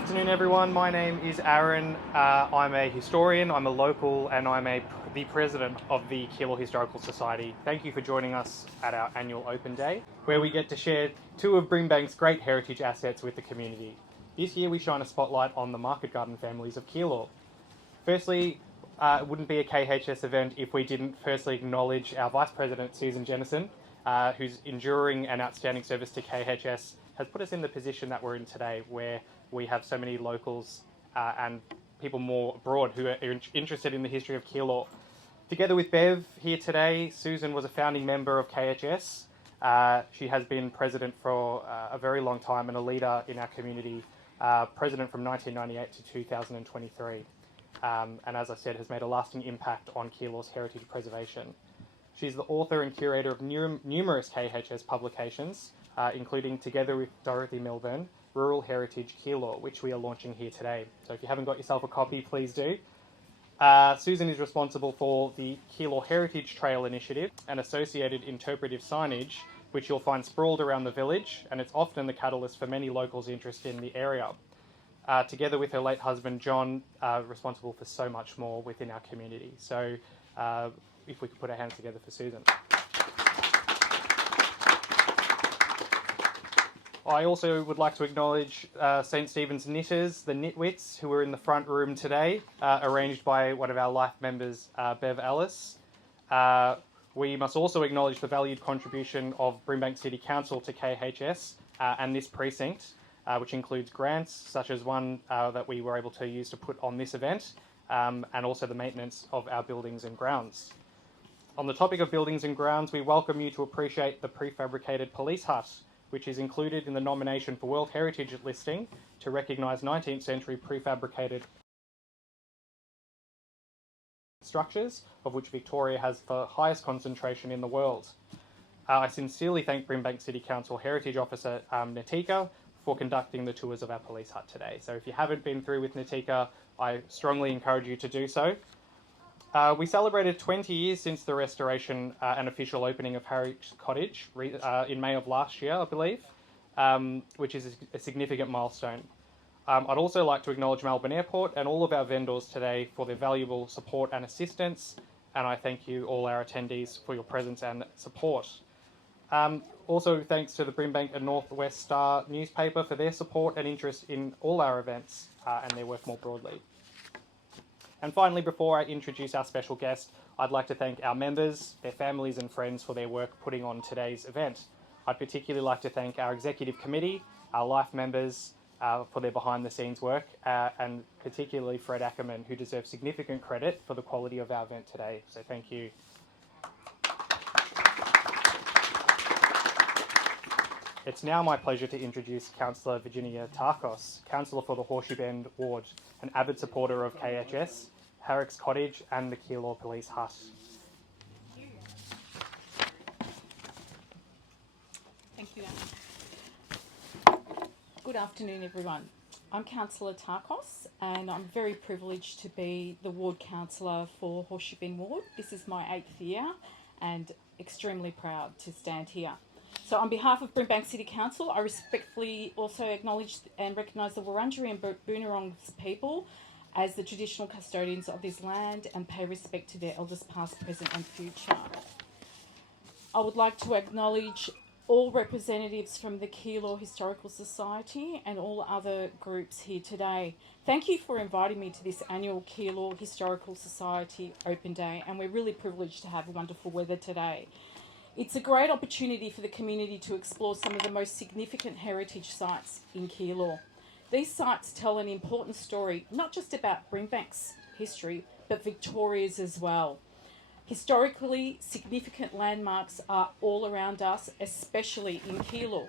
afternoon, everyone. My name is Aaron. I'm a historian, I'm a local, and I'm the president of the Keilor Historical Society. Thank you for joining us at our annual open day, where we get to share two of Brimbank's great heritage assets with the community. This year we shine a spotlight on the market garden families of Keilor. Firstly, it wouldn't be a KHS event if we didn't firstly acknowledge our Vice President, Susan Jennison, whose enduring and outstanding service to KHS has put us in the position that we're in today, where we have so many locals and people more abroad who are interested in the history of Keilor. Together with Bev here today, Susan was a founding member of KHS. She has been president for a very long time and a leader in our community, president from 1998 to 2023. And as I said, has made a lasting impact on Keilor's heritage preservation. She's the author and curator of numerous KHS publications, including, together with Dorothy Milburn, Rural Heritage Keilor, which we are launching here today. So if you haven't got yourself a copy, please do. Susan is responsible for the Keilor Heritage Trail Initiative and associated interpretive signage, which you'll find sprawled around the village, and it's often the catalyst for many locals' interest in the area. Together with her late husband, John, responsible for so much more within our community. So if we could put our hands together for Susan. I also would like to acknowledge St. Stephen's Knitters, the Knitwits, who are in the front room today, arranged by one of our life members, Bev Ellis. We must also acknowledge the valued contribution of Brimbank City Council to KHS and this precinct, which includes grants, such as one that we were able to use to put on this event, and also the maintenance of our buildings and grounds. On the topic of buildings and grounds, we welcome you to appreciate the prefabricated police hut, which is included in the nomination for World Heritage listing to recognise 19th century prefabricated structures, of which Victoria has the highest concentration in the world. I sincerely thank Brimbank City Council Heritage Officer Natika for conducting the tours of our police hut today. So if you haven't been through with Natika, I strongly encourage you to do so. We celebrated 20 years since the restoration and official opening of Harrick's Cottage in May of last year, I believe, which is a significant milestone. I'd also like to acknowledge Melbourne Airport and all of our vendors today for their valuable support and assistance, and I thank you, all our attendees, for your presence and support. Also, thanks to the Brimbank and Northwest Star newspaper for their support and interest in all our events and their work more broadly. And finally, before I introduce our special guest, I'd like to thank our members, their families and friends for their work putting on today's event. I'd particularly like to thank our executive committee, our life members for their behind-the-scenes work, and particularly Fred Ackerman, who deserves significant credit for the quality of our event today. So thank you. It's now my pleasure to introduce Councillor Virginia Tarkos, Councillor for the Horseshoe Bend Ward, an avid supporter of KHS, Harrick's Cottage and the Keilor Police Hut. Thank you, Anna. Good afternoon, everyone. I'm Councillor Tarkos, and I'm very privileged to be the Ward Councillor for Horseshoe Bend Ward. This is my 8th year, and extremely proud to stand here. So on behalf of Brimbank City Council, I respectfully also acknowledge and recognise the Wurundjeri and Boonwurrung people as the traditional custodians of this land and pay respect to their elders past, present and future. I would like to acknowledge all representatives from the Keilor Historical Society and all other groups here today. Thank you for inviting me to this annual Keilor Historical Society Open Day, and we're really privileged to have wonderful weather today. It's a great opportunity for the community to explore some of the most significant heritage sites in Keilor. These sites tell an important story, not just about Brimbank's history, but Victoria's as well. Historically significant landmarks are all around us, especially in Keilor.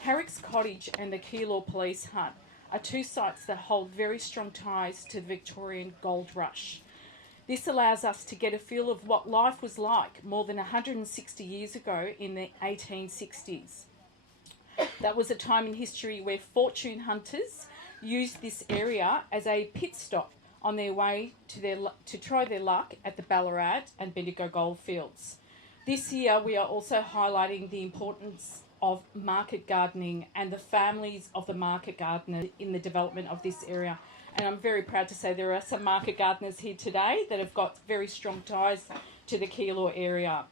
Harrick's Cottage and the Keilor Police Hut are two sites that hold very strong ties to the Victorian gold rush. This allows us to get a feel of what life was like more than 160 years ago in the 1860s. That was a time in history where fortune hunters used this area as a pit stop on their way to try their luck at the Ballarat and Bendigo goldfields. This year we are also highlighting the importance of market gardening and the families of the market gardener in the development of this area. And I'm very proud to say there are some market gardeners here today that have got very strong ties to the Keilor area.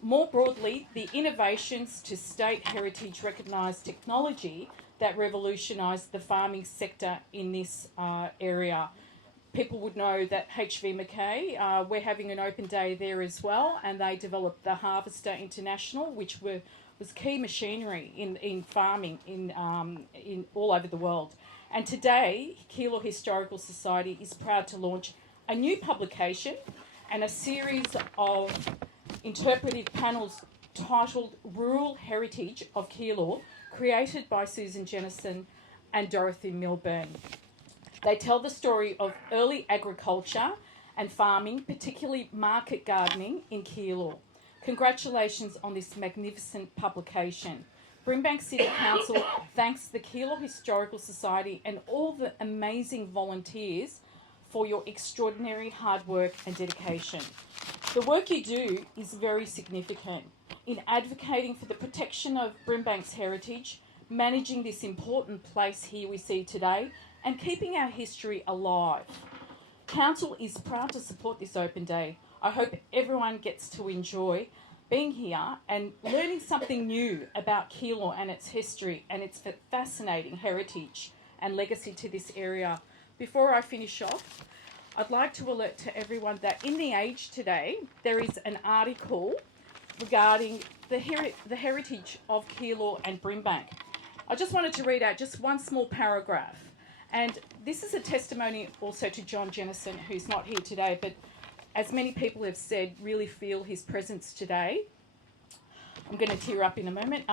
More broadly, the innovations to state heritage recognised technology that revolutionised the farming sector in this area. People would know that HV Mackay, we're having an open day there as well, and they developed the Harvester International, which was key machinery in farming in all over the world. And today, Keilor Historical Society is proud to launch a new publication and a series of interpretive panels titled Rural Heritage of Keilor, created by Susan Jennison and Dorothy Milburn. They tell the story of early agriculture and farming, particularly market gardening in Keilor. Congratulations on this magnificent publication. Brimbank City Council thanks the Keilor Historical Society and all the amazing volunteers for your extraordinary hard work and dedication. The work you do is very significant in advocating for the protection of Brimbank's heritage, managing this important place here we see today, and keeping our history alive. Council is proud to support this open day. I hope everyone gets to enjoy being here and learning something new about Keilor and its history and its fascinating heritage and legacy to this area. Before I finish off, I'd like to alert to everyone that in The Age today, there is an article regarding the heritage of Keilor and Brimbank. I just wanted to read out just one small paragraph. And this is a testimony also to John Jennison, who's not here today, but as many people have said, really feel his presence today. I'm going to tear up in a moment.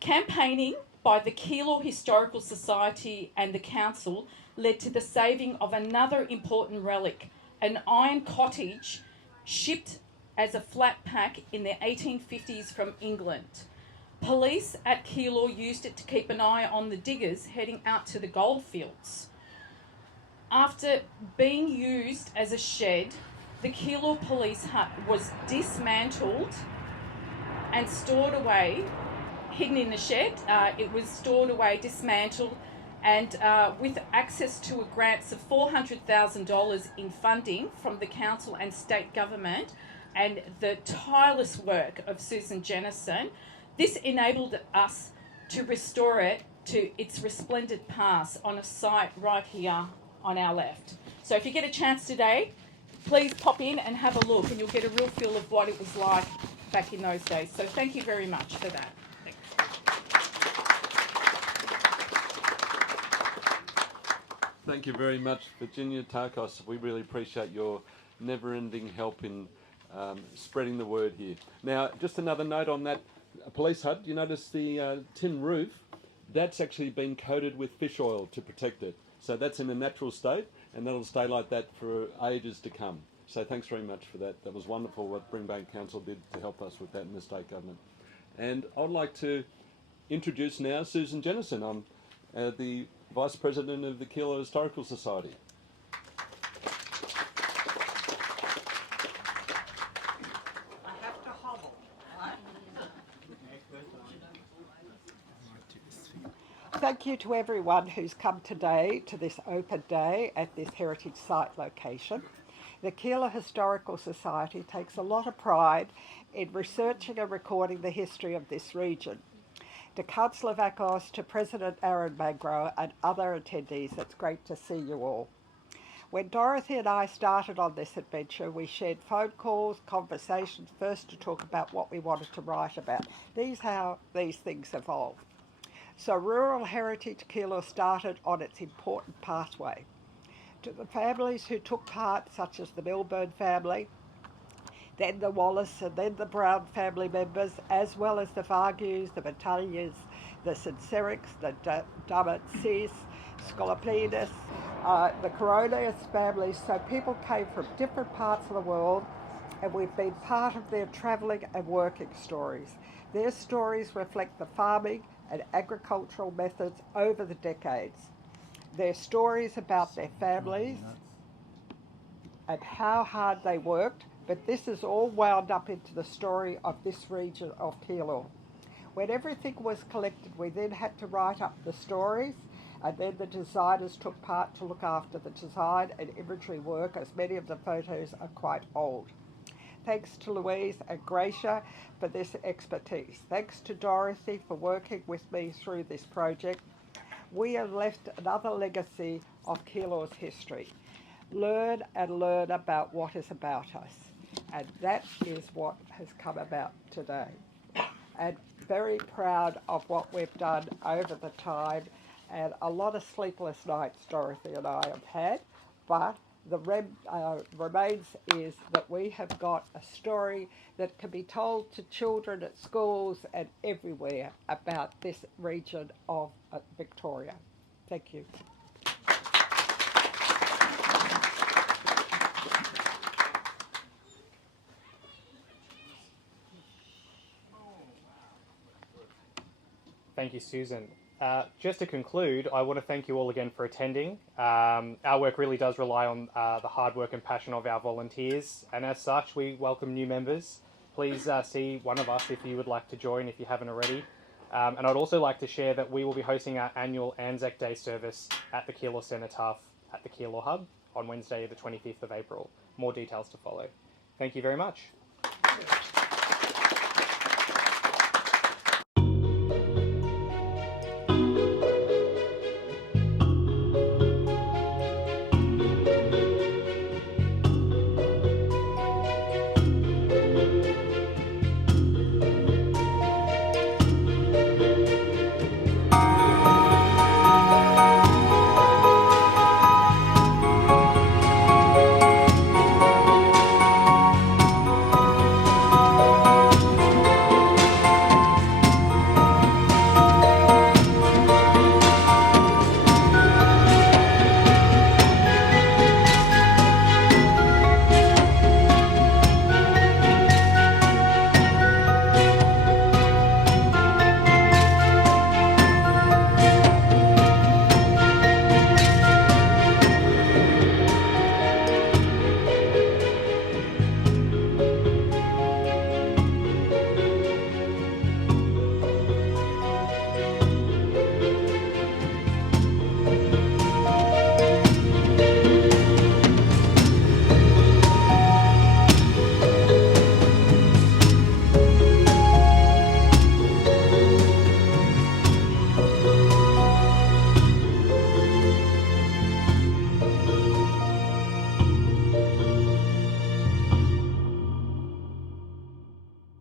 Campaigning by the Keilor Historical Society and the Council led to the saving of another important relic, an iron cottage shipped as a flat pack in the 1850s from England. Police at Keilor used it to keep an eye on the diggers heading out to the goldfields. After being used as a shed, the Keilor police hut was dismantled and stored away, hidden in the shed. It was stored away, dismantled, and with access to a grants of $400,000 in funding from the council and state government, and the tireless work of Susan Jennison, this enabled us to restore it to its resplendent past on a site right here on our left. So if you get a chance today, please pop in and have a look, and you'll get a real feel of what it was like back in those days. So thank you very much for that. Thank you very much, Virginia Tarkos. We really appreciate your never-ending help in spreading the word here. Now, just another note on that police hut. You notice the tin roof? That's actually been coated with fish oil to protect it. So that's in a natural state, and that'll stay like that for ages to come. So thanks very much for that. That was wonderful what Brimbank Council did to help us with that in the state government. And I'd like to introduce now Susan Jennison. I'm the Vice President of the Keilor Historical Society. I have to hobble. Thank you to everyone who's come today to this open day at this heritage site location. The Keilor Historical Society takes a lot of pride in researching and recording the history of this region. To Councillor Vakos, to President Aaron Magro and other attendees, it's great to see you all. When Dorothy and I started on this adventure, we shared phone calls, conversations, first to talk about what we wanted to write about. How these things evolve. So Rural Heritage Keilor started on its important pathway. To the families who took part, such as the Milburn family, then the Wallace and then the Brown family members, as well as the Vargus, the Battalias, the Sincerics, the Damatsis, Scolopidis, the Coronius families. So people came from different parts of the world, and we've been part of their travelling and working stories. Their stories reflect the farming and agricultural methods over the decades. Their stories about their families and how hard they worked, but this is all wound up into the story of this region of Keilor. When everything was collected, we then had to write up the stories, and then the designers took part to look after the design and imagery work, as many of the photos are quite old. Thanks to Louise and Gracia for this expertise. Thanks to Dorothy for working with me through this project. We have left another legacy of Keilor's history. Learn and learn about what is about us. And that is what has come about today. And very proud of what we've done over the time, and a lot of sleepless nights Dorothy and I have had, but the remains is that we have got a story that can be told to children at schools and everywhere about this region of Victoria. Thank you. Thank you, Susan. Just to conclude, I want to thank you all again for attending. Our work really does rely on the hard work and passion of our volunteers, and as such, we welcome new members. Please see one of us if you would like to join, if you haven't already. And I'd also like to share that we will be hosting our annual Anzac Day service at the Keilor Cenotaph at the Keilor Hub on Wednesday, the 25th of April. More details to follow. Thank you very much.